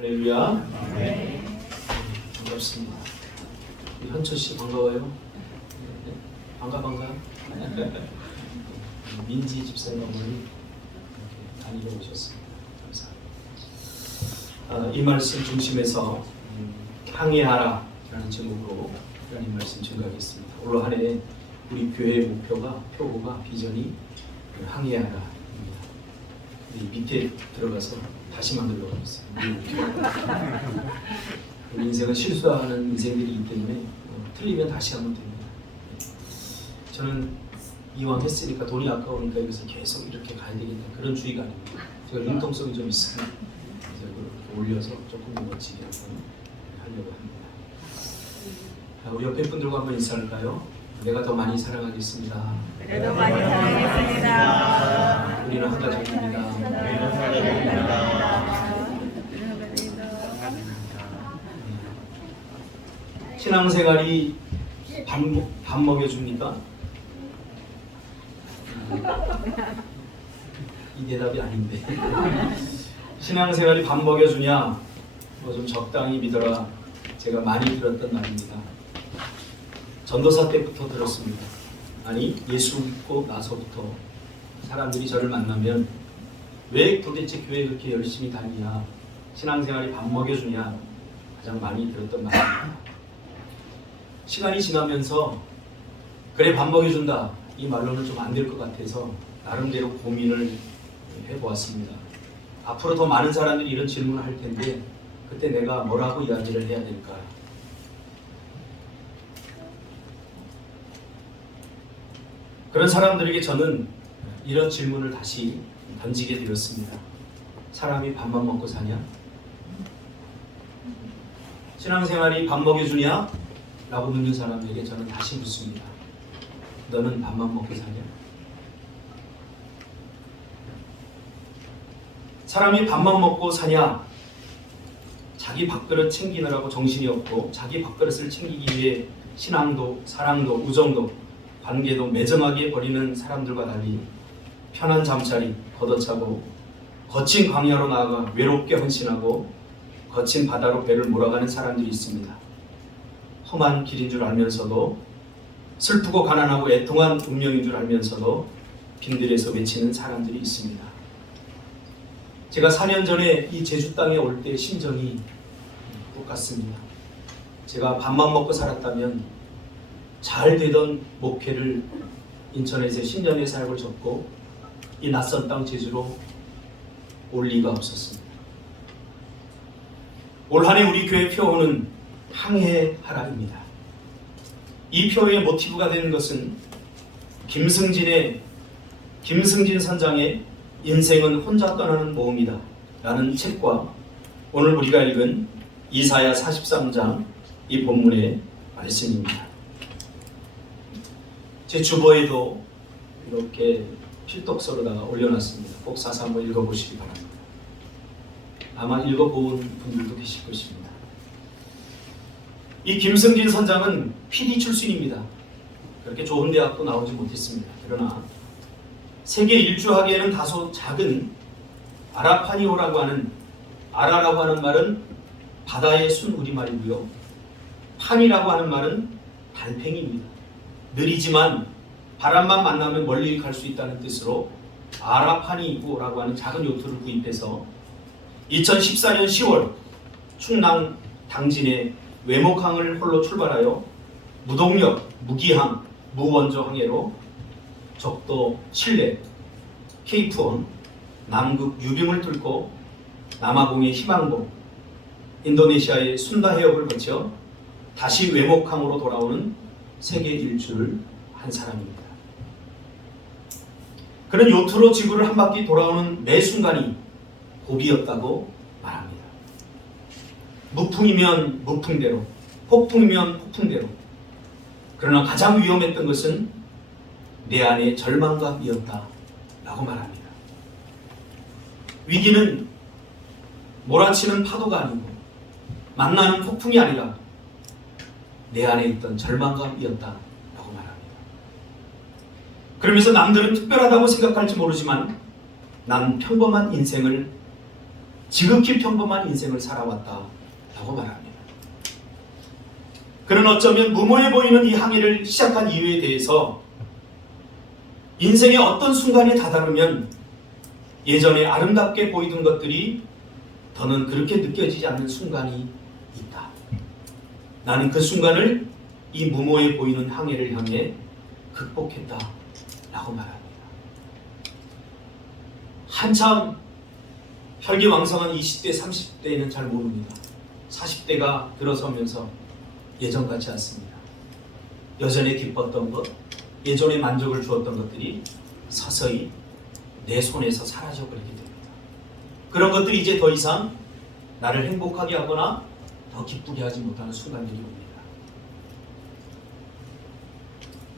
할렐루야. 네. 반갑습니다. 현철 씨 반가워요. 네. 반가. 민지 집사님 어머니 다니러 오셨습니다. 감사합니다. 이 말씀 중심에서 항해하라 라는 제목으로 하나님 말씀 증거하겠습니다. 올 한 해 우리 교회의 표고가 비전이 항해하라. 밑에 들어가서 다시 만들려고 했어요. 우리 인생은 실수하는 인생들이기 때문에 틀리면 다시 하면 됩니다. 저는 이왕 했으니까 돈이 아까우니까 여기서 계속 이렇게 가야 되겠다 그런 주의가 아닙니다. 제가 융통성이 좀 있으면 이제 그렇게 올려서 조금 더 멋지게 하려고 합니다. 우리 옆에 분들과 한번 인사할까요? 내가 더 많이 사랑하겠습니다. 내가 많이 사랑하겠습니다. 우리는 한 가족입니다. 신앙생활이 밥 먹여줍니까? 이 대답이 아닌데. 신앙생활이 밥 먹여주냐? 좀 적당히 믿어라. 제가 많이 들었던 말입니다. 전도사 때부터 들었습니다. 아니, 예수 믿고 나서부터 사람들이 저를 만나면 왜 도대체 교회 그렇게 열심히 다니냐, 신앙생활이 밥 먹여주냐, 가장 많이 들었던 말입니다. 시간이 지나면서 그래 밥 먹여준다 이 말로는 좀 안 될 것 같아서 나름대로 고민을 해보았습니다. 앞으로 더 많은 사람들이 이런 질문을 할 텐데 그때 내가 뭐라고 이야기를 해야 될까? 그런 사람들에게 저는 이런 질문을 다시 던지게 되었습니다. 사람이 밥만 먹고 사냐? 신앙생활이 밥 먹여주냐? 라고 묻는 사람에게 저는 다시 묻습니다. 너는 밥만 먹고 사냐? 사람이 밥만 먹고 사냐? 자기 밥그릇 챙기느라고 정신이 없고 자기 밥그릇을 챙기기 위해 신앙도 사랑도 우정도 관계도 매정하게 버리는 사람들과 달리 편한 잠자리 걷어차고 거친 광야로 나아가 외롭게 헌신하고 거친 바다로 배를 몰아가는 사람들이 있습니다. 험한 길인 줄 알면서도 슬프고 가난하고 애통한 운명인 줄 알면서도 빈들에서 외치는 사람들이 있습니다. 제가 4년 전에 이 제주 땅에 올 때 심정이 똑같습니다. 제가 밥만 먹고 살았다면 잘 되던 목회를 인천에서 10년의 사역을 접고 이 낯선 땅 제주로 올 리가 없었습니다. 올 한 해 우리 교회 표어는 항해하라입니다. 이 표어의 모티브가 되는 것은 김승진 선장의 인생은 혼자 떠나는 모험이다 라는 책과 오늘 우리가 읽은 이사야 43장 이 본문의 말씀입니다. 제 주보에도 이렇게 필독서로다가 올려놨습니다. 꼭 사서 한번 읽어보시기 바랍니다. 아마 읽어본 분들도 계실 것입니다. 이 김승진 선장은 PD 출신입니다. 그렇게 좋은 대학도 나오지 못했습니다. 그러나 세계 일주하기에는 다소 작은 아라파니오라고 하는, 아라라고 하는 말은 바다의 순 우리말이고요. 판이라고 하는 말은 달팽이입니다. 느리지만 바람만 만나면 멀리 갈 수 있다는 뜻으로 아라파니오라고 하는 작은 요트를 구입해서 2014년 10월 충남 당진의 외목항을 홀로 출발하여 무동력, 무기항, 무원조 항해로 적도 칠레, 케이프온, 남극 유빙을 뚫고 남아공의 희망봉, 인도네시아의 순다 해역을 거쳐 다시 외목항으로 돌아오는 세계 일주를 한 사람입니다. 그는 요트로 지구를 한 바퀴 돌아오는 매 순간이 고비였다고 말합니다. 무풍이면 무풍대로, 폭풍이면 폭풍대로. 그러나 가장 위험했던 것은 내 안의 절망감이었다 라고 말합니다. 위기는 몰아치는 파도가 아니고 만나는 폭풍이 아니라 내 안에 있던 절망감이었다 라고 말합니다. 그러면서 남들은 특별하다고 생각할지 모르지만 난 평범한 인생을 지극히 평범한 인생을 살아왔다라고 말합니다. 그는 어쩌면 무모해 보이는 이 항해를 시작한 이유에 대해서 인생의 어떤 순간에 다다르면 예전에 아름답게 보이던 것들이 더는 그렇게 느껴지지 않는 순간이 있다. 나는 그 순간을 이 무모해 보이는 항해를 향해 극복했다라고 말합니다. 한참 혈기왕성한 20대, 30대에는 잘 모릅니다. 40대가 들어서면서 예전 같지 않습니다. 여전히 기뻤던 것, 예전에 만족을 주었던 것들이 서서히 내 손에서 사라져 버리게 됩니다. 그런 것들이 이제 더 이상 나를 행복하게 하거나 더 기쁘게 하지 못하는 순간들이 옵니다.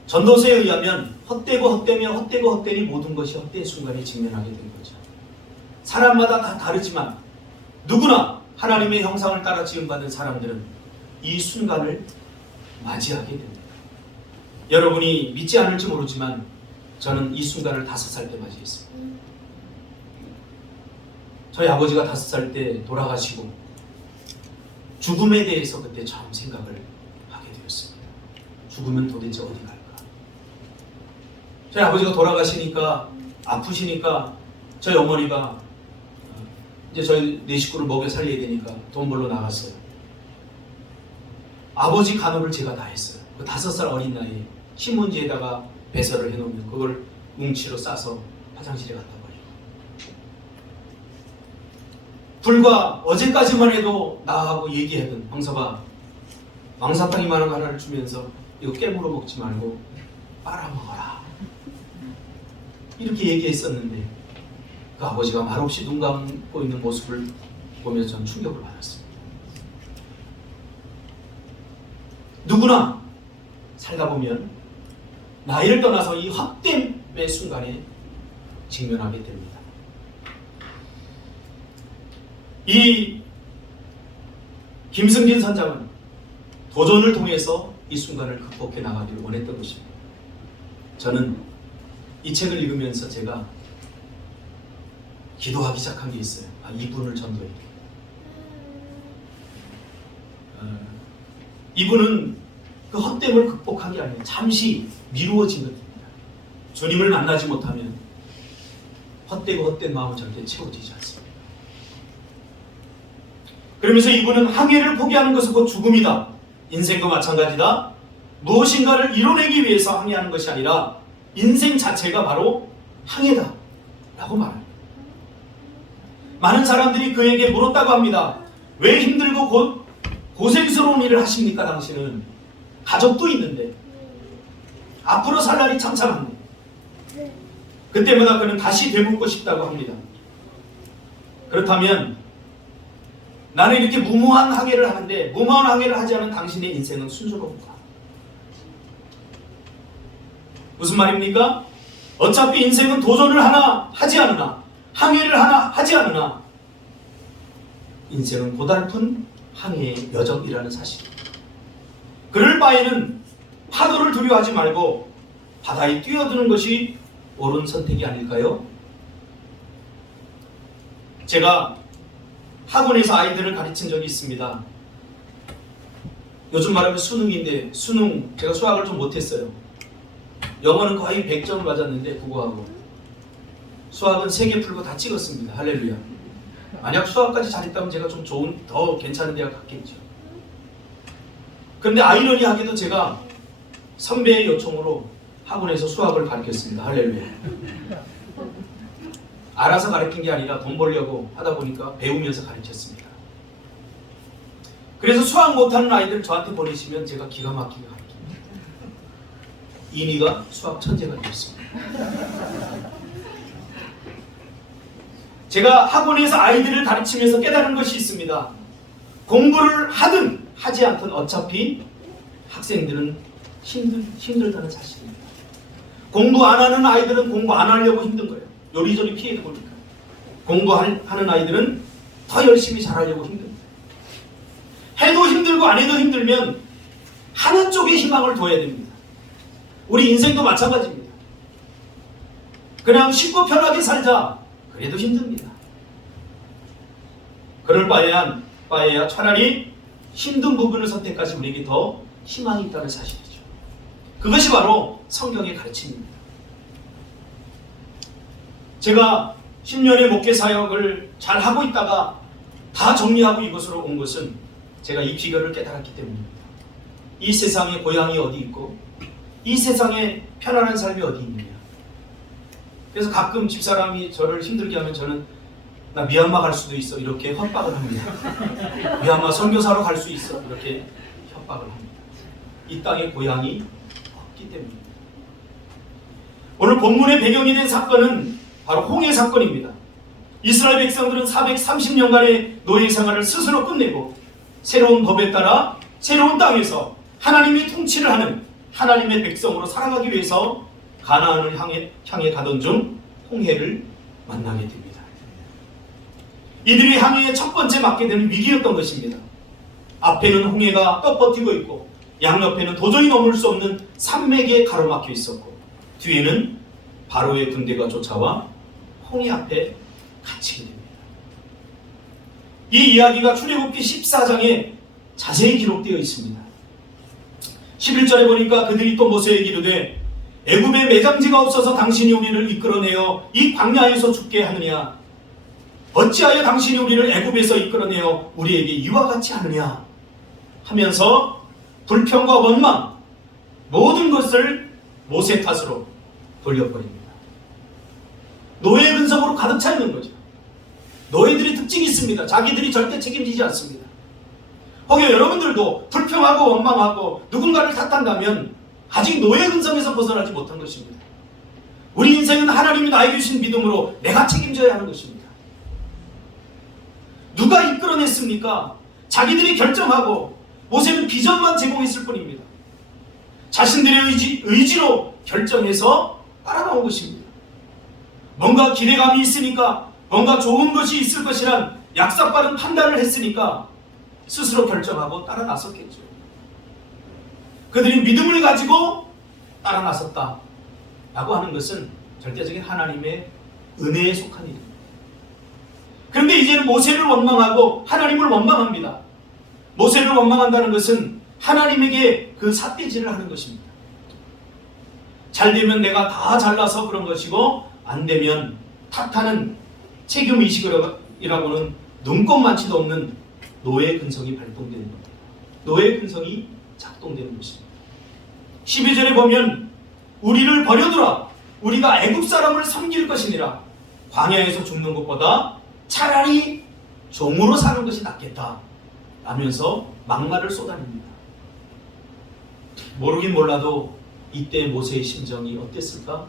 전도서에 의하면 헛되고 헛되며 헛되고 헛되니 모든 것이 헛된 순간에 직면하게 된 거죠. 사람마다 다 다르지만 누구나 하나님의 형상을 따라 지음받은 사람들은 이 순간을 맞이하게 됩니다. 여러분이 믿지 않을지 모르지만 저는 이 순간을 5살 때 맞이했습니다. 저희 아버지가 5살 때 돌아가시고 죽음에 대해서 그때 처음 생각을 하게 되었습니다. 죽으면 도대체 어디 갈까? 저희 아버지가 돌아가시니까 아프시니까 저희 어머니가 이제 저희 4식구를 먹여 살려야 되니까 돈 벌러 나갔어요. 아버지 간호를 제가 다 했어요. 그 5살 어린 나이에 신문지에다가 배설을 해놓으면 그걸 뭉치로 싸서 화장실에 갖다 버리고, 불과 어제까지만 해도 나하고 얘기하던 황서봐, 왕사탕 이만한 거 하나를 주면서 이거 깨물어 먹지 말고 빨아먹어라, 이렇게 얘기했었는데 그 아버지가 말없이 눈 감고 있는 모습을 보면서 전 충격을 받았습니다. 누구나 살다 보면 나이를 떠나서 이 헛됨의 순간에 직면하게 됩니다. 이 김승진 선장은 도전을 통해서 이 순간을 극복해 나가기를 원했던 것입니다. 저는 이 책을 읽으면서 제가 기도하기 시작한 게 있어요. 이분을 전도해. 이분은 그 헛됨을 극복한 게 아니에요. 잠시 미루어진 것입니다. 주님을 만나지 못하면 헛되고 헛된 마음은 절대 채워지지 않습니다. 그러면서 이분은 항해를 포기하는 것은 곧 죽음이다. 인생도 마찬가지다. 무엇인가를 이뤄내기 위해서 항해하는 것이 아니라 인생 자체가 바로 항해다 라고 말합니다. 많은 사람들이 그에게 물었다고 합니다. 왜 힘들고 고생스러운 일을 하십니까? 당신은 가족도 있는데 앞으로 살 날이 참참한데. 그때마다 그는 다시 되묻고 싶다고 합니다. 그렇다면 나는 이렇게 무모한 항해를 하는데 무모한 항해를 하지 않은 당신의 인생은 순조로운가? 무슨 말입니까? 어차피 인생은 도전을 하나 하지 않으나 항해를 하나 하지 않으나 인생은 고달픈 항해의 여정이라는 사실입니다. 그럴 바에는 파도를 두려워하지 말고 바다에 뛰어드는 것이 옳은 선택이 아닐까요? 제가 학원에서 아이들을 가르친 적이 있습니다. 요즘 말하면 수능인데 수능 제가 수학을 좀 못했어요. 영어는 거의 100점을 맞았는데 국어하고 수학은 3개 풀고 다 찍었습니다. 할렐루야. 만약 수학까지 잘했다면 제가 좀 좋은 더 괜찮은 대학 갔겠죠. 그런데 아이러니하게도 제가 선배의 요청으로 학원에서 수학을 가르쳤습니다. 할렐루야. 알아서 가르친 게 아니라 돈 벌려고 하다 보니까 배우면서 가르쳤습니다. 그래서 수학 못하는 아이들 저한테 보내시면 제가 기가 막히게 가르칩니다. 이미가 수학 천재가 되었습니다. 제가 학원에서 아이들을 가르치면서 깨달은 것이 있습니다. 공부를 하든 하지 않든 어차피 학생들은 힘들다는 사실입니다. 공부 안 하는 아이들은 공부 안 하려고 힘든 거예요. 요리조리 피해도 보니까. 공부하는 아이들은 더 열심히 잘하려고 힘듭니다. 해도 힘들고 안 해도 힘들면 하는 쪽에 희망을 둬야 됩니다. 우리 인생도 마찬가지입니다. 그냥 쉽고 편하게 살자. 그래도 힘듭니다. 그럴 바에야 차라리 힘든 부분을 선택하시 우리에게 더 희망이 있다는 사실이죠. 그것이 바로 성경의 가르침입니다. 제가 10년의 목회 사역을 잘 하고 있다가 다 정리하고 이곳으로 온 것은 제가 이 비결을 깨달았기 때문입니다. 이 세상에 고향이 어디 있고 이 세상에 편안한 삶이 어디 있느냐. 그래서 가끔 집사람이 저를 힘들게 하면 저는 나 미얀마 갈 수도 있어 이렇게 협박을 합니다. 미얀마 선교사로 갈 수 있어 이렇게 협박을 합니다. 이 땅에 고향이 없기 때문입니다. 오늘 본문의 배경이 된 사건은 바로 홍해 사건입니다. 이스라엘 백성들은 430년간의 노예 생활을 스스로 끝내고 새로운 법에 따라 새로운 땅에서 하나님이 통치를 하는 하나님의 백성으로 살아가기 위해서 가나안을 향해 가던 중 홍해를 만나게 됩니다. 이들이 항해의 첫 번째 맞게 되는 위기였던 것입니다. 앞에는 홍해가 뻣뻣히고 있고 양옆에는 도저히 넘을 수 없는 산맥에 가로막혀 있었고 뒤에는 바로의 군대가 쫓아와 홍해 앞에 갇히게 됩니다. 이 이야기가 출애굽기 14장에 자세히 기록되어 있습니다. 11절에 보니까 그들이 또 모세에게 이르되 애굽에 매장지가 없어서 당신이 우리를 이끌어내어 이 광야에서 죽게 하느냐 어찌하여 당신이 우리를 애굽에서 이끌어내어 우리에게 이와 같이 하느냐 하면서 불평과 원망 모든 것을 모세 탓으로 돌려버립니다. 노예 근성으로 가득 차 있는 거죠. 노예들이 특징이 있습니다. 자기들이 절대 책임지지 않습니다. 혹여 여러분들도 불평하고 원망하고 누군가를 탓한다면 아직 노예 근성에서 벗어나지 못한 것입니다. 우리 인생은 하나님이 나에게 주신 믿음으로 내가 책임져야 하는 것입니다. 누가 이끌어냈습니까? 자기들이 결정하고 모세는 비전만 제공했을 뿐입니다. 자신들의 의지로 결정해서 따라나온 것입니다. 뭔가 기대감이 있으니까 뭔가 좋은 것이 있을 것이란 약삭빠른 판단을 했으니까 스스로 결정하고 따라 나섰겠죠. 그들이 믿음을 가지고 따라 나섰다 라고 하는 것은 절대적인 하나님의 은혜에 속한 일입니다. 그런데 이제는 모세를 원망하고 하나님을 원망합니다. 모세를 원망한다는 것은 하나님에게 그 삿대질을 하는 것입니다. 잘 되면 내가 다 잘나서 그런 것이고 안 되면 탓하는 책임의식이라고는 눈꼽만치도 없는 노예 근성이 발동되는 겁니다. 노예 근성이 작동되는 것입니다. 12절에 보면 우리를 버려두라 우리가 애굽 사람을 섬길 것이니라 광야에서 죽는 것보다 차라리 종으로 사는 것이 낫겠다 라면서 막말을 쏟아냅니다. 모르긴 몰라도 이때 모세의 심정이 어땠을까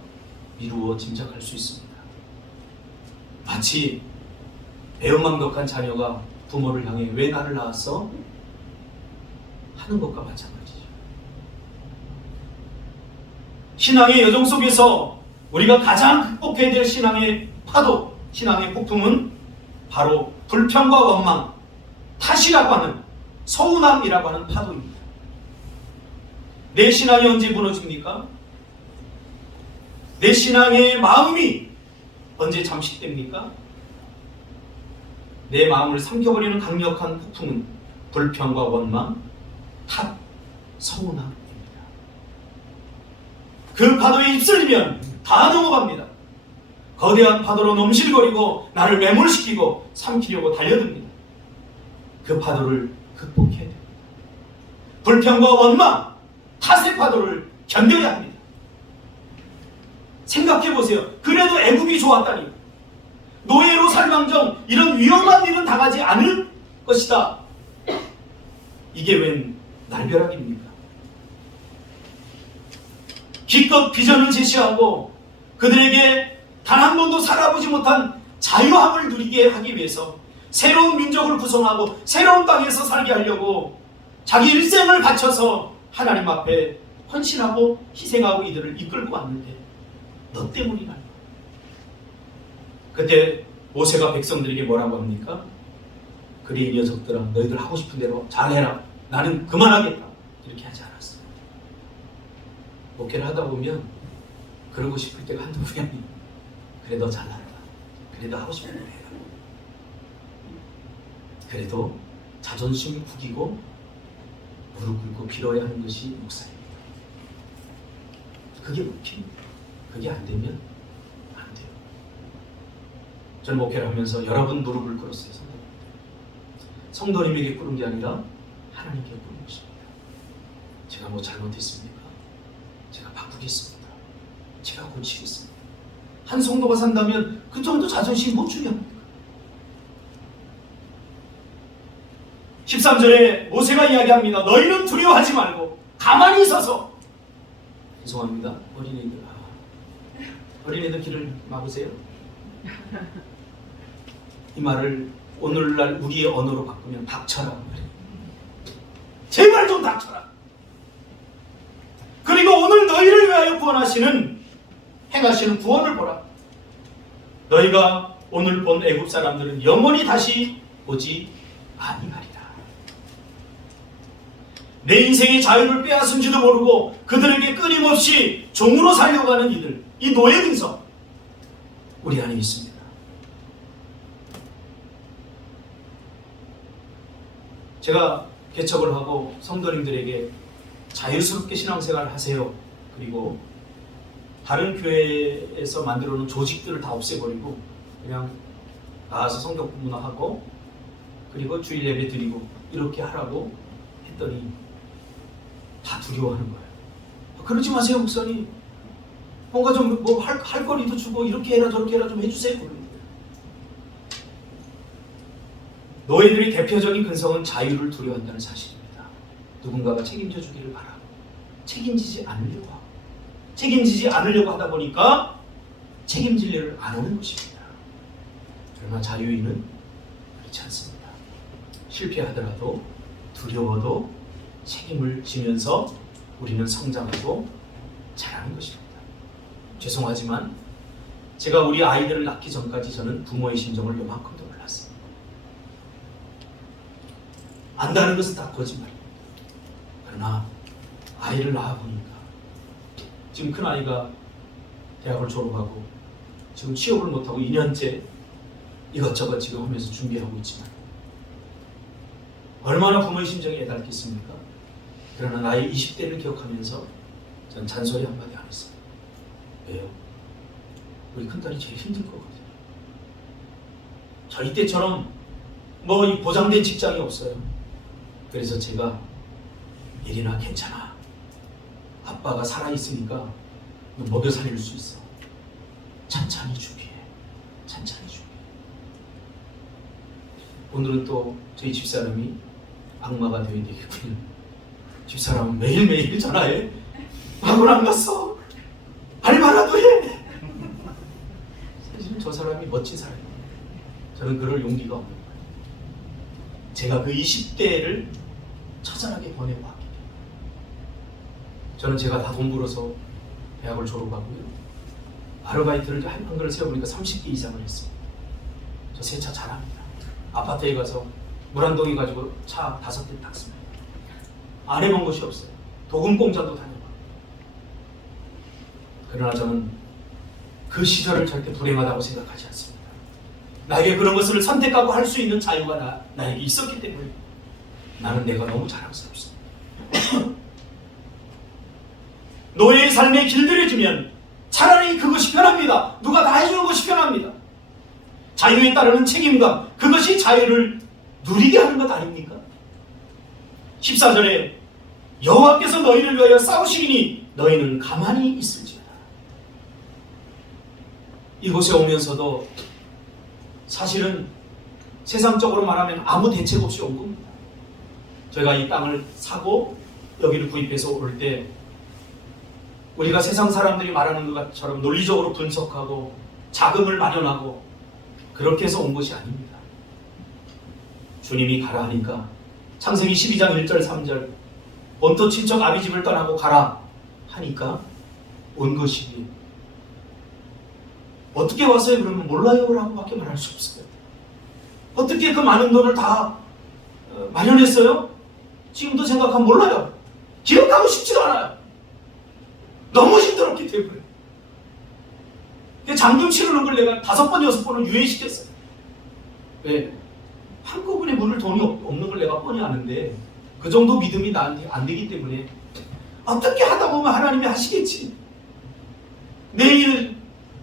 미루어 짐작할 수 있습니다. 마치 배은망덕한 자녀가 부모를 향해 왜 나를 낳았어? 하는 것과 마찬가지죠. 신앙의 여정 속에서 우리가 가장 극복해야 될 신앙의 파도, 신앙의 폭풍은 바로 불평과 원망, 탓이라고 하는 서운함이라고 하는 파도입니다. 내 신앙이 언제 무너집니까? 내 신앙의 마음이 언제 잠식됩니까? 내 마음을 삼켜버리는 강력한 폭풍은 불평과 원망, 탓, 서운함입니다. 그 파도에 휩쓸리면 다 넘어갑니다. 거대한 파도로 넘실거리고 나를 매몰시키고 삼키려고 달려듭니다. 그 파도를 극복해야 됩니다. 불평과 원망, 탓의 파도를 견뎌야 합니다. 생각해보세요. 그래도 애굽이 좋았다니 노예로 살망정 이런 위험한 일은 당하지 않을 것이다. 이게 웬 날벼락입니까? 기껏 비전을 제시하고 그들에게 단 한 번도 살아보지 못한 자유함을 누리게 하기 위해서 새로운 민족을 구성하고 새로운 땅에서 살게 하려고 자기 일생을 바쳐서 하나님 앞에 헌신하고 희생하고 이들을 이끌고 왔는데 너 때문이라. 그때 모세가 백성들에게 뭐라고 합니까? 그래 이 녀석들아 너희들 하고 싶은 대로 잘해라. 나는 그만하겠다. 이렇게 하지 않았어요. 목회를 하다 보면 그러고 싶을 때가 한두 번이 아니에요. 그래 너 잘한다. 그래 너 하고 싶은 대로 해라. 그래도 자존심 구기고 무릎 꿇고 빌어야 하는 것이 목사입니다. 그게 목회입니다. 그게 안 되면 안 돼요. 저는 목회를 하면서 여러 번 무릎을 꿇었어요. 성도님에게 꿇은 게 아니라 하나님께 꿇은 것입니다. 제가 뭐 잘못했습니까? 제가 바꾸겠습니다. 제가 고치겠습니다. 한 성도가 산다면 그 정도 자존심 못 중요합니까? 13절에 모세가 이야기합니다. 너희는 두려워하지 말고 가만히 서서. 죄송합니다. 어린애들 길을 막으세요. 이 말을 오늘날 우리의 언어로 바꾸면 닥쳐라. 제발 좀 닥쳐라. 그리고 오늘 너희를 위하여 구원하시는 행하시는 구원을 보라. 너희가 오늘 본 애굽 사람들은 영원히 다시 오지 아니하리라. 내 인생의 자유를 빼앗은지도 모르고 그들에게 끊임없이 종으로 살려고 하는 이들, 이 노예 근성 우리 안에 있습니다. 제가 개척을 하고 성도님들에게 자유스럽게 신앙생활을 하세요. 그리고 다른 교회에서 만들어 놓은 조직들을 다 없애버리고 그냥 나와서 성경 공부하고 그리고 주일 예배 드리고 이렇게 하라고 했더니 다 두려워하는 거예요. 그러지 마세요, 목사님. 뭔가 좀 뭐 할 거리도 주고 이렇게 해라 저렇게 해라 좀 해주세요. 노예들의 대표적인 근성은 자유를 두려워한다는 사실입니다. 누군가가 책임져 주기를 바라고 책임지지 않으려고 하고 책임지지 않으려고 하다 보니까 책임질 일을 안 하는 것입니다. 그러나 자유인은 그렇지 않습니다. 실패하더라도 두려워도 책임을 지면서 우리는 성장하고 자라는 것입니다. 죄송하지만 제가 우리 아이들을 낳기 전까지 저는 부모의 심정을 요만큼도 몰랐어요. 안다는 것은 다 거짓말입니다. 그러나 아이를 낳아보니까 지금 큰아이가 대학을 졸업하고 지금 취업을 못하고 2년째 이것저것 지금 하면서 준비하고 있지만 얼마나 부모의 심정이 애달겠습니까? 그러나 나의 20대를 기억하면서 전 잔소리 한마디 안 했어요. 왜요? 우리 큰딸이 제일 힘들 거거든요. 저희 때처럼 뭐 이 보장된 직장이 없어요. 그래서 제가 예린아 괜찮아. 아빠가 살아있으니까 너 먹여 살릴 수 있어. 찬찬히 준비해. 찬찬히 준비해. 오늘은 또 저희 집사람이 악마가 되어야 되겠군요. 집사람은 매일매일 전화해. 학원 안 갔어. 알바라도 해. 사실은 저 사람이 멋진 사람이에요. 저는 그럴 용기가 없는 거예요. 제가 그 20대를 처절하게 보내고 왔기 때문에 저는 제가 다 돈 벌어서 대학을 졸업하고요. 아르바이트를 한 번을 세어보니까 30개 이상을 했어요. 저 세차 잘합니다. 아파트에 가서 물 한 동이 가지고 차 5대 닦습니다. 안 해본 것이 없어요. 도금 공장도 다녀봐. 그러나 저는 그 시절을 절대 불행하다고 생각하지 않습니다. 나에게 그런 것을 선택하고 할 수 있는 자유가 나에게 있었기 때문에 나는 내가 너무 자랑스럽습니다. 노예의 삶에 길들여지면 차라리 그것이 편합니다. 누가 다 해주는 것이 편합니다. 자유에 따르는 책임감, 그것이 자유를 누리게 하는 것 아닙니까? 14절에 여호와께서 너희를 위하여 싸우시리니 너희는 가만히 있을지어다. 이곳에 오면서도 사실은 세상적으로 말하면 아무 대책 없이 온 겁니다. 저희가 이 땅을 사고 여기를 구입해서 올 때 우리가 세상 사람들이 말하는 것처럼 논리적으로 분석하고 자금을 마련하고 그렇게 해서 온 것이 아닙니다. 주님이 가라 하니까 창세기 12장 1절 3절 본토 친척 아비 집을 떠나고 가라 하니까 온 것이지. 어떻게 왔어요? 그러면 몰라요 라고 밖에 말할 수 없어요. 어떻게 그 많은 돈을 다 마련했어요? 지금도 생각하면 몰라요. 기억하고 싶지도 않아요. 너무 힘들었기 때문에. 잠금 치르는 걸 내가 5번 6번은 유예시켰어요. 왜? 한꺼번에 물을 돈이 없는 걸 내가 뻔히 아는데 그 정도 믿음이 나한테 안 되기 때문에 어떻게 하다 보면 하나님이 하시겠지. 내일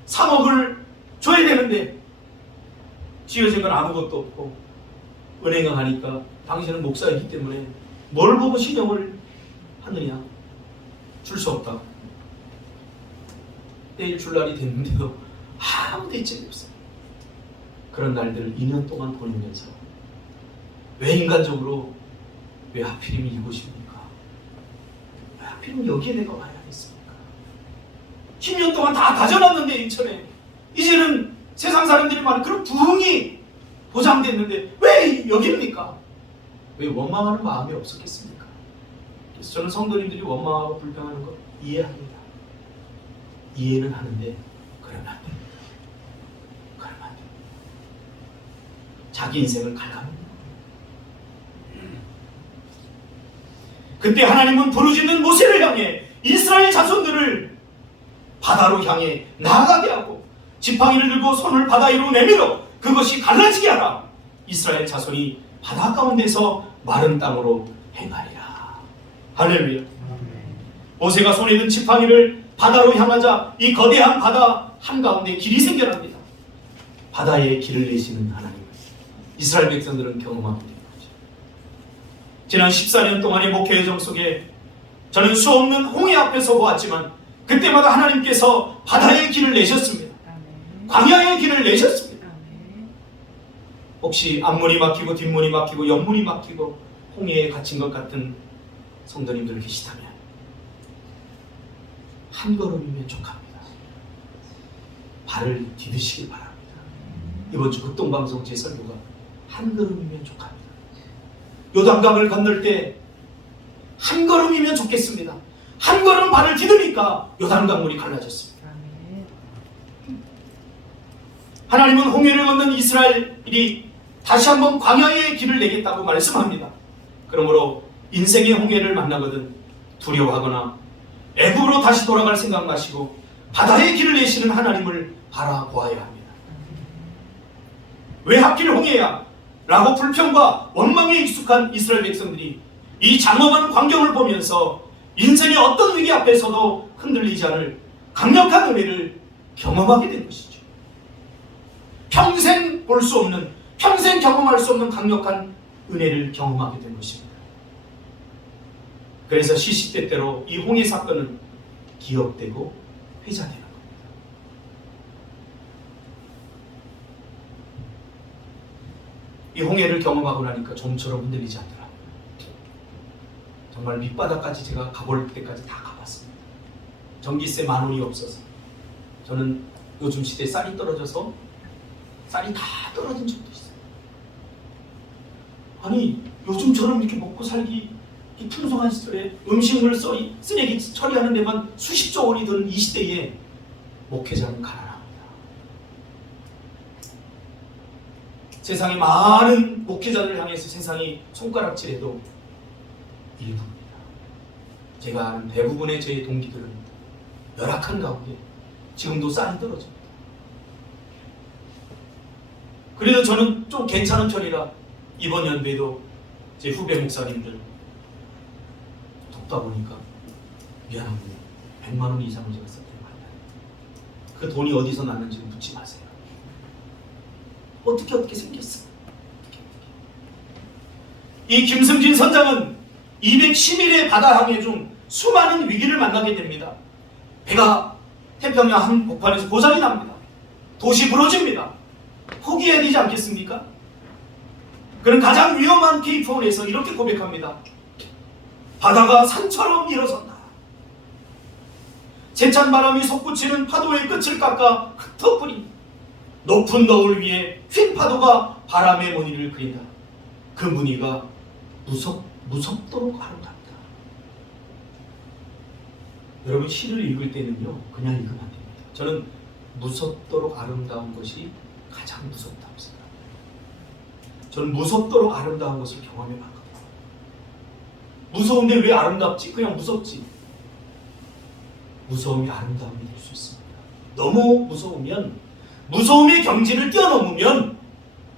3억을 줘야 되는데 지어진 건 아무것도 없고 은행을 가니까 당신은 목사이기 때문에 뭘 보고 신용을 하느냐. 줄 수 없다. 내일 줄 날이 됐는데도 아무 대책이 없어요. 그런 날들을 2년 동안 보내면서 왜 인간적으로 왜 하필이면 이곳입니까? 왜 하필이면 여기에 내가 와야겠습니까? 10년 동안 다 다져놨는데 인천에 이제는 세상 사람들이 말하는 그런 부흥이 보장됐는데 왜 여기입니까? 왜 원망하는 마음이 없었겠습니까? 그래서 저는 성도님들이 원망하고 불평하는 거 이해합니다. 이해는 하는데 그러면 안 됩니다. 그러면 안 됩니다. 자기 인생을 갉아먹는 그때 하나님은 부르짖는 모세를 향해 이스라엘 자손들을 바다로 향해 나아가게 하고 지팡이를 들고 손을 바다 위로 내밀어 그것이 갈라지게 하라. 이스라엘 자손이 바다 가운데서 마른 땅으로 행하리라. 할렐루야. 모세가 손에 든 지팡이를 바다로 향하자 이 거대한 바다 한가운데 길이 생겨납니다. 바다에 길을 내시는 하나님을 이스라엘 백성들은 경험하게 된 거죠. 지난 14년 동안의 목회 여정 속에 저는 수없는 홍해 앞에서 보았지만 그때마다 하나님께서 바다의 길을 내셨습니다. 광야의 길을 내셨습니다. 혹시 앞문이 막히고 뒷문이 막히고 옆문이 막히고 홍해에 갇힌 것 같은 성도님들 계시다면 한 걸음이면 족합니다. 발을 디디시길 바랍니다. 이번 주 극동방송 제 설교가 한 걸음이면 족합니다. 요단강을 건널 때 한 걸음이면 좋겠습니다. 한 걸음 발을 디디니까 요단강물이 갈라졌습니다. 하나님은 홍해를 건넌 이스라엘이 다시 한번 광야의 길을 내겠다고 말씀합니다. 그러므로 인생의 홍해를 만나거든 두려워하거나 애굽으로 다시 돌아갈 생각 마시고 바다의 길을 내시는 하나님을 바라보아야 합니다. 왜 하필 홍해야? 라고 불평과 원망에 익숙한 이스라엘 백성들이 이 장엄한 광경을 보면서 인생의 어떤 위기 앞에서도 흔들리지 않을 강력한 은혜를 경험하게 된 것이죠. 평생 볼 수 없는, 평생 경험할 수 없는 강력한 은혜를 경험하게 된 것입니다. 그래서 시시때때로 이 홍해 사건은 기억되고 회자되는 겁니다. 이 홍해를 경험하고 나니까 좀처럼 흔들리지 않더라고요. 정말 밑바닥까지 제가 가볼 때까지 다 가봤습니다. 전기세 10,000원이 없어서 저는 요즘 시대에 쌀이 떨어져서 쌀이 다 떨어진 적도 있어요. 아니 요즘처럼 이렇게 먹고 살기 풍성한 시절에 음식물 쓰레기 처리하는 데만 수십조 원이 드는 이 시대에 목회자는 가난합니다. 세상에 많은 목회자들을 향해서 세상이 손가락질해도 일부입니다. 제가 아는 대부분의 제 동기들은 열악한 가운데 지금도 쌀이 떨어집니다. 그래도 저는 좀 괜찮은 편이라 이번 연배도 제 후배 목사님들 돕다 보니까 미안합니다. 100만 원 이상을 제가 썼던 거 같아요. 그 돈이 어디서 났는지 묻지 마세요. 어떻게 생겼어? 이 김승진 선장은 211의 바다 항해 중 수많은 위기를 만나게 됩니다. 배가 태평양 한복판에서 고장이 납니다. 도시 부러집니다. 포기해야 되지 않겠습니까? 그는 가장 위험한 케이프타운에서 이렇게 고백합니다. 바다가 산처럼 일어선다. 세찬 바람이 솟구치는 파도의 끝을 깎아 흩어뿌린다. 높은 너울 위에 휜 파도가 바람의 무늬를 그린다. 그 무늬가 무섭도록 아름답다. 여러분 시를 읽을 때는요 그냥 읽으면 안 됩니다. 저는 무섭도록 아름다운 것이 가장 무섭다고 생각합니다. 저는 무섭도록 아름다운 것을 경험해 봤거든요. 무서운데 왜 아름답지? 그냥 무섭지. 무서움이 아름다움이 될 수 있습니다. 너무 무서우면 무서움의 경지를 뛰어넘으면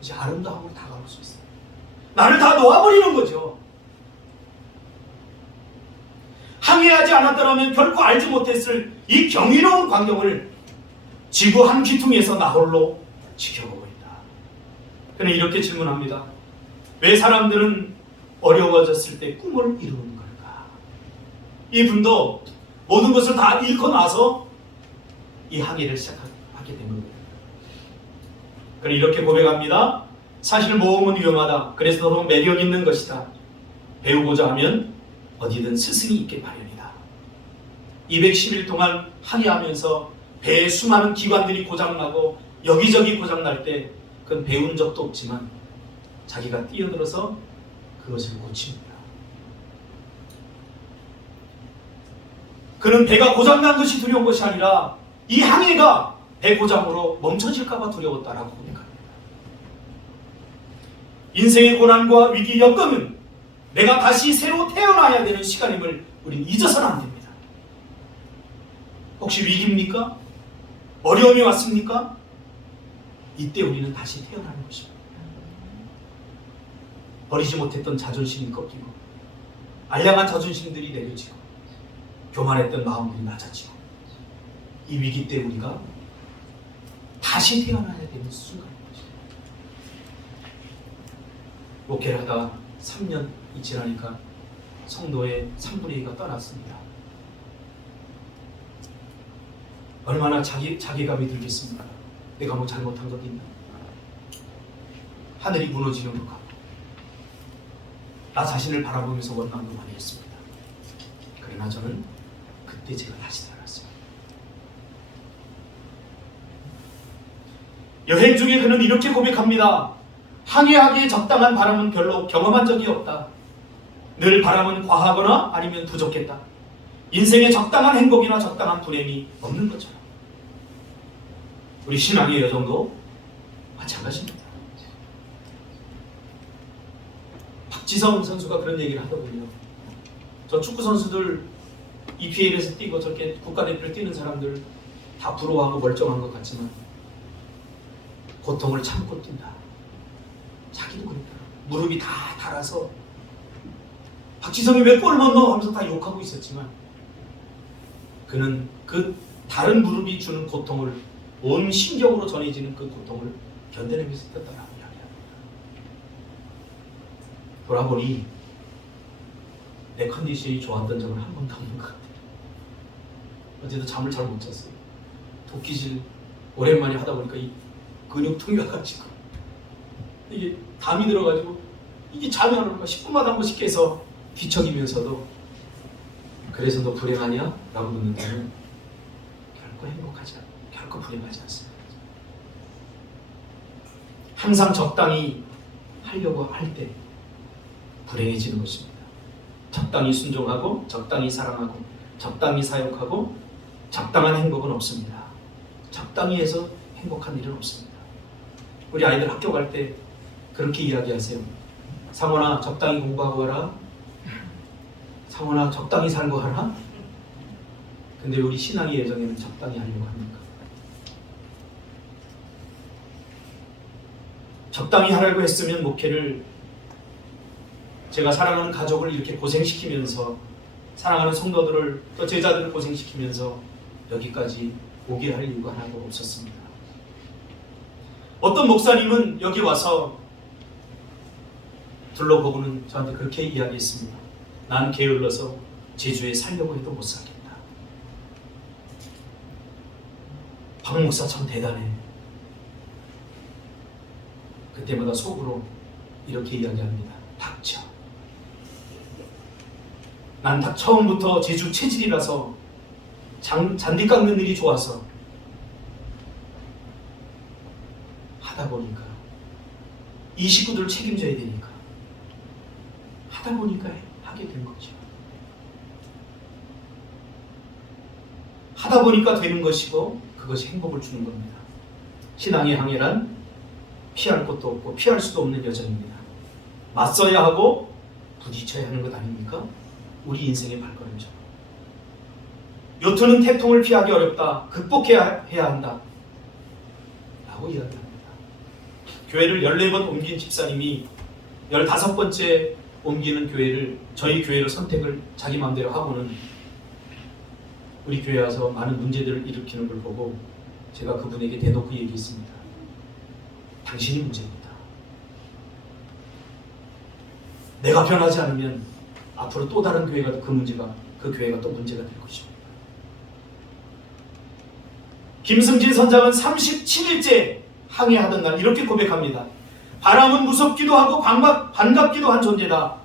이제 아름다움으로 다가올 수 있어요. 나를 다 놓아버리는 거죠. 항해하지 않았더라면 결코 알지 못했을 이 경이로운 광경을 지구 한 귀퉁이에서 나 홀로 지켜보고 있다. 그는 이렇게 질문합니다. 왜 사람들은 어려워졌을 때 꿈을 이루는 걸까? 이분도 모든 것을 다 잃고 나서 이 항해를 시작하게 된 겁니다. 그는 이렇게 고백합니다. 사실 모험은 위험하다. 그래서 더러 매력 있는 것이다. 배우고자 하면 어디든 스승이 있게 마련이다. 210일 동안 항해하면서 배에 수많은 기관들이 고장나고 여기저기 고장날 때 그건 배운 적도 없지만 자기가 뛰어들어서 그것을 고칩니다. 그는 배가 고장난 것이 두려운 것이 아니라 이 항해가 배 고장으로 멈춰질까 봐 두려웠다라고 고백합니다. 인생의 고난과 위기 여건은 내가 다시 새로 태어나야 되는 시간임을 우리는 잊어서는 안 됩니다. 혹시 위기입니까? 어려움이 왔습니까? 이때 우리는 다시 태어나는 것입니다. 버리지 못했던 자존심이 꺾이고 알량한 자존심들이 내려지고 교만했던 마음들이 낮아지고 이 위기 때 우리가 다시 태어나야 되는 순간인 것입니다. 목회를 하다가 3년이 지나니까 성도의 3분의 2가 떠났습니다. 얼마나 자괴감이 들겠습니까? 내가 뭐 잘못한 것 있나? 하늘이 무너지는 것 같고 나 자신을 바라보면서 원망도 많이 했습니다. 그러나 저는 그때 제가 다시 살았어요. 여행 중에 그는 이렇게 고백합니다. 항해하기에 적당한 바람은 별로 경험한 적이 없다. 늘 바람은 과하거나 아니면 부족했다. 인생에 적당한 행복이나 적당한 불행이 없는 것처럼 우리 신앙의 여정도 마찬가지입니다. 박지성 선수가 그런 얘기를 하더군요. 저 축구 선수들 EPL에서 뛰고 저렇게 국가대표를 뛰는 사람들 다 부러워하고 멀쩡한 것 같지만 고통을 참고 뛴다. 자기도 그랬더라. 무릎이 다 닳아서 박지성이 왜 골 못 넣어 하면서 다 욕하고 있었지만 그는 그 다른 무릎이 주는 고통을 온 신경으로 전해지는 그 고통을 견뎌내면서 뛰었다라고 이야기합니다. 돌아보니 내 컨디션이 좋았던 적은 한 번도 없는 것 같아요. 어제도 잠을 잘 못 잤어요. 도끼질 오랜만에 하다 보니까 이 근육통이 와가지고 이게 담이 들어가지고 이게 잠이 안 오니까 10분마다 한 번씩 깨서 뒤척이면서도 그래서 너 불행하냐? 라고 묻는다면 결코 행복하지 않아. 결코 불행하지 않습니다. 항상 적당히 하려고 할 때 불행해지는 것입니다. 적당히 순종하고 적당히 사랑하고 적당히 사역하고 적당한 행복은 없습니다. 적당히 해서 행복한 일은 없습니다. 우리 아이들 학교 갈 때 그렇게 이야기하세요. 상원아 적당히 공부하고 가라. 상원아 적당히 살고 하라. 근데 우리 신앙의 예정에는 적당히 하려고 합니까? 적당히 하라고 했으면 목회를 제가 사랑하는 가족을 이렇게 고생시키면서 사랑하는 성도들을 또 제자들을 고생시키면서 여기까지 오게 할 이유가 하나도 없었습니다. 어떤 목사님은 여기 와서 둘러보고는 저한테 그렇게 이야기했습니다. 난 게을러서 제주에 살려고 해도 못 살겠다. 박 목사 참 대단해. 그때마다 속으로 이렇게 이야기합니다. 닥쳐. 난 다 처음부터 제주 체질이라서 잔디 깎는 일이 좋아서 하다 보니까 이 식구들을 책임져야 되니까 하다 보니까 하게 된 거죠. 하다 보니까 되는 것이고 그것이 행복을 주는 겁니다. 신앙의 항해란 피할 곳도 없고 피할 수도 없는 여정입니다. 맞서야 하고 부딪혀야 하는 것 아닙니까? 우리 인생의 발걸음처럼. 요트는 태풍을 피하기 어렵다. 극복해야 한다. 라고 이야기합니다. 교회를 14번 옮긴 집사님이 15번째 옮기는 교회를, 저희 교회를 선택을 자기 마음대로 하고는 우리 교회 와서 많은 문제들을 일으키는 걸 보고 제가 그분에게 대놓고 얘기했습니다. 당신이 문제입니다. 내가 변하지 않으면 앞으로 또 다른 교회가 그 교회가 또 문제가 될 것입니다. 김승진 선장은 37일째 항해하던 날 이렇게 고백합니다. 바람은 무섭기도 하고 반갑기도 한 존재다.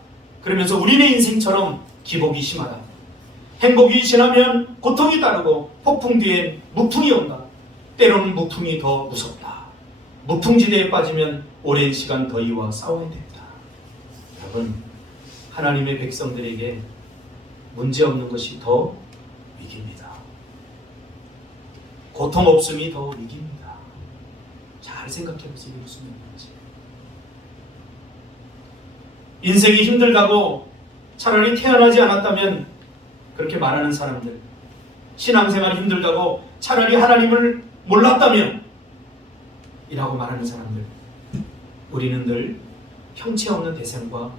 그러면서 우리네 인생처럼 기복이 심하다. 행복이 지나면 고통이 따르고 폭풍 뒤엔 무풍이 온다. 때로는 무풍이 더 무섭다. 무풍지대에 빠지면 오랜 시간 더 이와 싸워야 된다. 여러분, 하나님의 백성들에게 문제없는 것이 더 위기입니다. 고통 없음이 더 위기입니다. 잘 생각해보세요. 이게 무슨 얘기인지. 인생이 힘들다고 차라리 태어나지 않았다면 그렇게 말하는 사람들, 신앙생활이 힘들다고 차라리 하나님을 몰랐다면 이라고 말하는 사람들, 우리는 늘 형체 없는 대상과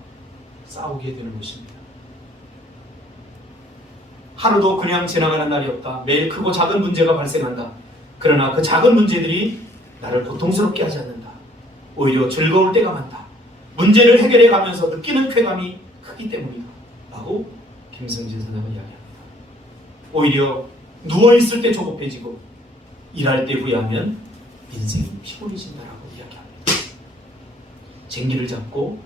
싸우게 되는 것입니다. 하루도 그냥 지나가는 날이 없다. 매일 크고 작은 문제가 발생한다. 그러나 그 작은 문제들이 나를 고통스럽게 하지 않는다. 오히려 즐거울 때가 많다. 문제를 해결해 가면서 느끼는 쾌감이 크기 때문이다. 라고 김승진 선생은 이야기합니다. 오히려 누워있을 때 조급해지고 일할 때 후회하면 인생이 피곤해진다라고 이야기합니다. 쟁기를 잡고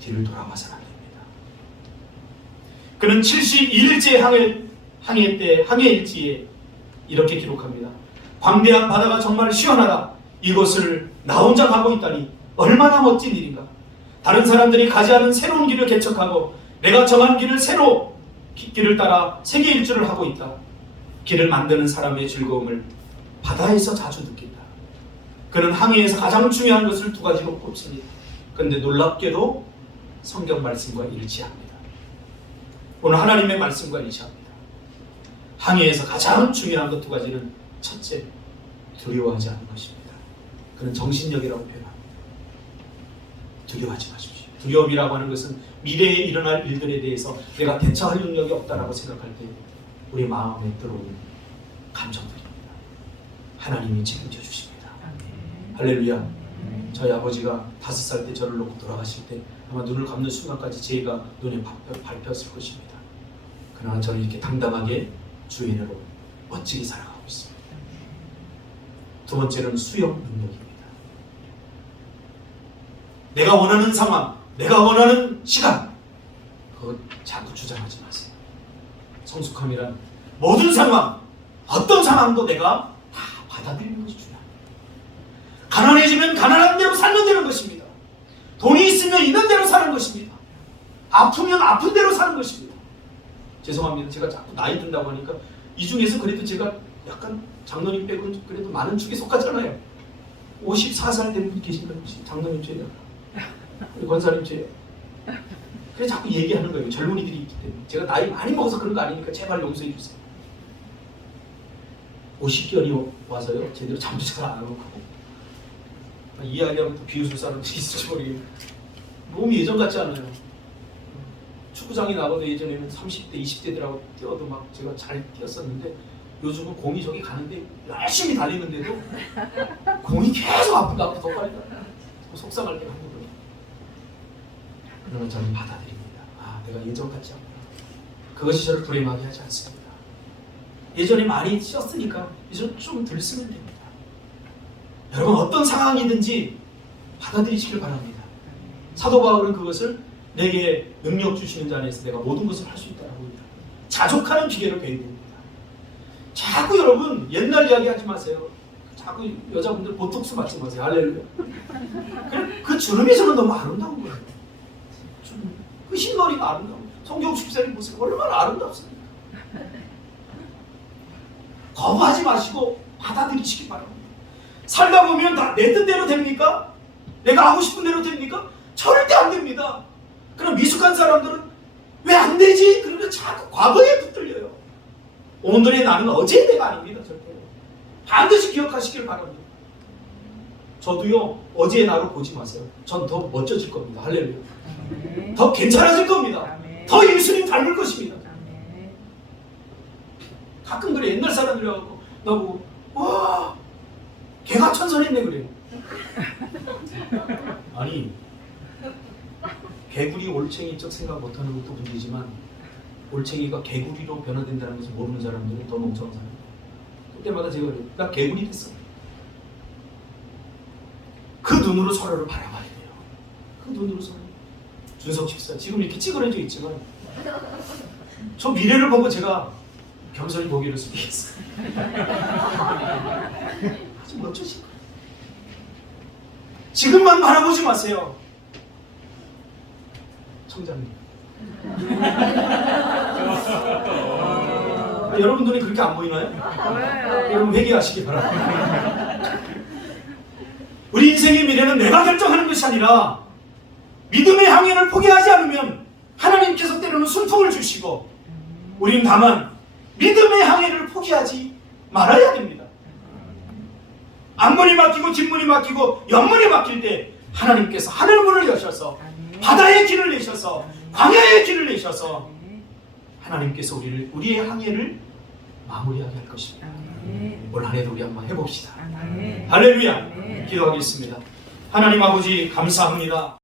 뒤를 돌아봐서는 안 됩니다. 그는 72일째 항해 일지에 이렇게 기록합니다. 광대한 바다가 정말 시원하다. 이것을 나 혼자 가고 있다니 얼마나 멋진 일인가. 다른 사람들이 가지 않은 새로운 길을 개척하고 내가 정한 길을 따라 세계 일주를 하고 있다. 길을 만드는 사람의 즐거움을 바다에서 자주 느낀다. 그는 항해에서 가장 중요한 것을 2가지로 꼽습니다. 그런데 놀랍게도 성경 말씀과 일치합니다. 오늘 하나님의 말씀과 일치합니다. 항해에서 가장 중요한 것 2가지는 첫째, 두려워하지 않는 것입니다. 그는 정신력이라고 표현합니다. 두려워하지 마십시오. 두려움이라고 하는 것은 미래에 일어날 일들에 대해서 내가 대처할 능력이 없다라고 생각할 때 우리 마음에 들어오는 감정들입니다. 하나님이 책임져 주십니다. 할렐루야. 저희 아버지가 5살 때 저를 놓고 돌아가실 때 아마 눈을 감는 순간까지 제가 눈에 밟혔을 것입니다. 그러나 저는 이렇게 당당하게 주인으로 멋지게 살아가고 있습니다. 2번째는 수용 능력입니다. 내가 원하는 상황, 내가 원하는 시간, 그거 자꾸 주장하지 마세요. 성숙함이란 모든 상황, 어떤 상황도 내가 다 받아들이는 것이 중요합니다. 가난해지면 가난한 대로 살면 되는 것입니다. 돈이 있으면 있는 대로 사는 것입니다. 아프면 아픈 대로 사는 것입니다. 죄송합니다. 제가 자꾸 나이 든다고 하니까 이 중에서 그래도 제가 약간 장로님 빼고는 그래도 많은 축에 속하잖아요. 54살 된 분 계신가요? 혹시 장로님 죄요? 우리 권사님 죄요? 그래 자꾸 얘기하는 거예요. 젊은이들이 있기 때문에. 제가 나이 많이 먹어서 그런 거 아니니까 제발 용서해 주세요. 50개월이 와서요. 제대로 잠도 잘 안 오고 이야기하면 또 비웃을 사람들이 있을지 모르겠는데 몸이 예전 같지 않아요. 축구장에 나가도 예전에는 30대, 20대들하고 뛰어도 막 제가 잘 뛰었었는데 요즘은 공이 저기 가는데 열심히 달리는데도 공이 계속 앞으로 더 빨리 가요. 속상할 때가 한번. 그러면 저는 받아들입니다. 아, 내가 예전 같지 않구나. 그것이 저를 불행하게 하지 않습니다. 예전에 많이 쉬었으니까 이제 좀 덜 쓰면 됩니다. 여러분 어떤 상황이든지 받아들이시길 바랍니다. 사도 바울은 그것을 내게 능력 주시는 자 안에서 내가 모든 것을 할 수 있다고 합니다. 자족하는 비결을 배워야 됩니다. 자꾸 여러분 옛날 이야기 하지 마세요. 자꾸 여자분들 보톡스 맞지 마세요. 할렐루야. 그 주름이 저는 너무 아름다운 거예요. 그 흰머리가 아름다워. 성경 10세를 보세요. 얼마나 아름답습니까? 거부하지 마시고 받아들이시기 바랍니다. 살다 보면 다 내 뜻대로 됩니까? 내가 하고 싶은 대로 됩니까? 절대 안 됩니다. 그럼 미숙한 사람들은 왜 안 되지? 그러면 자꾸 과거에 붙들려요. 오늘의 나는 어제의 내가 아닙니다. 절대로. 반드시 기억하시길 바랍니다. 저도요, 어제의 나로 보지 마세요. 전 더 멋져질 겁니다. 할렐루야. 더 괜찮아질 겁니다. 더 예수님 닮을 것입니다. 가끔 그래. 옛날 사람들이 와서 나보고 와, 개가 천선했네 그래요. 아니, 개구리 올챙이적 생각 못하는 것도 문제지만 올챙이가 개구리로 변화된다는 것을 모르는 사람들은 더 멍청한 사람. 그때마다 제가 그래요. 나 개구리 됐어. 그 눈으로 서로를 바라봐야 돼요. 그 눈으로 서로. 준석 집사 지금 이렇게 찌그러져 있지만 저 미래를 보고 제가 겸손히 고개를 숙이겠어요. 아주 멋지실 거예요. 지금만 바라보지 마세요. 청장님. 여러분 눈에 그렇게 안 보이나요? 여러분 회개하시기 바랍니다. 우리 인생의 미래는 내가 결정하는 것이 아니라 믿음의 항해를 포기하지 않으면 하나님께서 때로는 순풍을 주시고 우리는 다만 믿음의 항해를 포기하지 말아야 됩니다. 앞문이 막히고 뒷문이 막히고 옆문이 막힐 때 하나님께서 하늘문을 여셔서 바다의 길을 내셔서 광야의 길을 내셔서 하나님께서 우리의 항해를 마무리하게 할 것입니다. 올 한 해도 우리 한번 해봅시다. 할렐루야. 기도하겠습니다. 하나님 아버지 감사합니다.